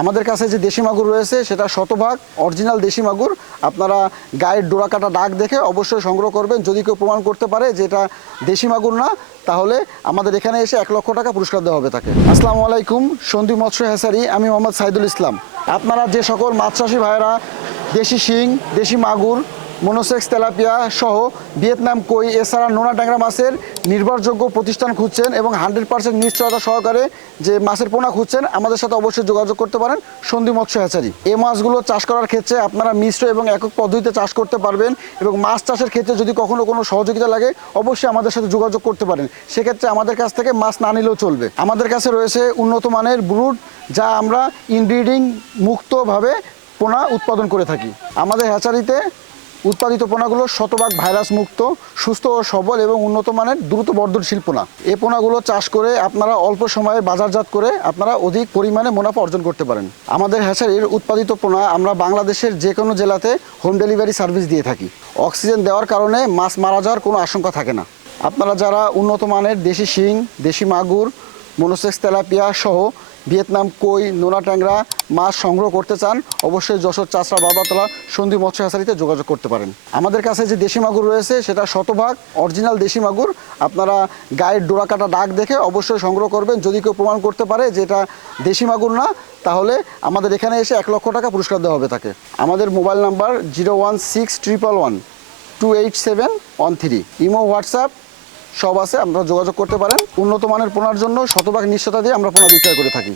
আমাদের কাছে যে দেশি মাগুর রয়েছে, সেটা শতভাগ অরিজিনাল দেশি মাগুর। আপনারা গায়ের ডোরা কাটা ডাক দেখে অবশ্যই সংগ্রহ করবেন। যদি কেউ প্রমাণ করতে পারে যে এটা দেশি মাগুর না, তাহলে আমাদের এখানে এসে এক লক্ষ টাকা পুরস্কার দেওয়া হবে তাকে। আসসালামু আলাইকুম সন্ধি মৎস্য হেসারি, আমি মোহাম্মদ সাইদুল ইসলাম। আপনারা যে সকল মাছ চাষি ভাইয়েরা, দেশি শিং, দেশি মাগুর মনোসেক্স, তেলাপিয়া সহ ভিয়েতনাম কই, এছাড়া নোনা ট্যাংরা মাছের নির্ভরযোগ্য প্রতিষ্ঠান খুঁজছেন এবং হান্ড্রেড পার্সেন্ট নিশ্চয়তা সহকারে যে মাছের পোনা খুঁজছেন, আমাদের সাথে অবশ্যই যোগাযোগ করতে পারেন সন্ধি মৎস্য হ্যাচারি। এই মাছগুলো চাষ করার ক্ষেত্রে আপনারা মিশ্র এবং একক পদ্ধতিতে চাষ করতে পারবেন এবং মাছ চাষের ক্ষেত্রে যদি কখনো কোনো সহযোগিতা লাগে, অবশ্যই আমাদের সাথে যোগাযোগ করতে পারেন। সেক্ষেত্রে আমাদের কাছ থেকে মাছ না নিলেও চলবে। আমাদের কাছে রয়েছে উন্নত মানের ব্রুড, যা আমরা ইনব্রিডিং মুক্তভাবে পোনা উৎপাদন করে থাকি। আমাদের হ্যাচারিতে উৎপাদিত পোনাগুলো শতভাগ ভাইরাস মুক্ত, সুস্থ ও সবল এবং উন্নত মানের দ্রুত বর্ধনশীল পোনা। এই পোনাগুলো চাষ করে আপনারা অল্প সময়ে বাজারজাত করে আপনারা অধিক পরিমাণে মুনাফা অর্জন করতে পারেন। আমাদের হ্যাচারির উৎপাদিত পোনা আমরা বাংলাদেশের যে কোনো জেলাতে হোম ডেলিভারি সার্ভিস দিয়ে থাকি। অক্সিজেন দেওয়ার কারণে মাছ মারা যাওয়ার কোনো আশঙ্কা থাকে না। আপনারা যারা উন্নত মানের দেশি শিং, দেশি মাগুর, মনোসেক্স তেলাপিয়া সহ ভিয়েতনাম কই, নোনা ট্যাংরা মাছ সংগ্রহ করতে চান, অবশ্যই যশোর চাষরা বাবাতলা সন্ধি মৎস্য হাসারিতে যোগাযোগ করতে পারেন। আমাদের কাছে যে দেশি মাগুর রয়েছে, সেটা শতভাগ অরিজিনাল দেশি মাগুর। আপনারা গায়ের ডোরা কাটা দাগ দেখে অবশ্যই সংগ্রহ করবেন। যদি কেউ প্রমাণ করতে পারে যে এটা দেশি মাগুর না, তাহলে আমাদের এখানে এসে এক লক্ষ টাকা পুরস্কার দেওয়া হবে তাকে। আমাদের mobile number zero one six triple one two eight seven one three. Imo, WhatsApp সব আছে, আপনারা যোগাযোগ করতে পারেন। উন্নত মানের পোনার জন্য শতভাগ নিশ্চয়তা দিয়ে আমরা পোনা বিক্রয় করে থাকি।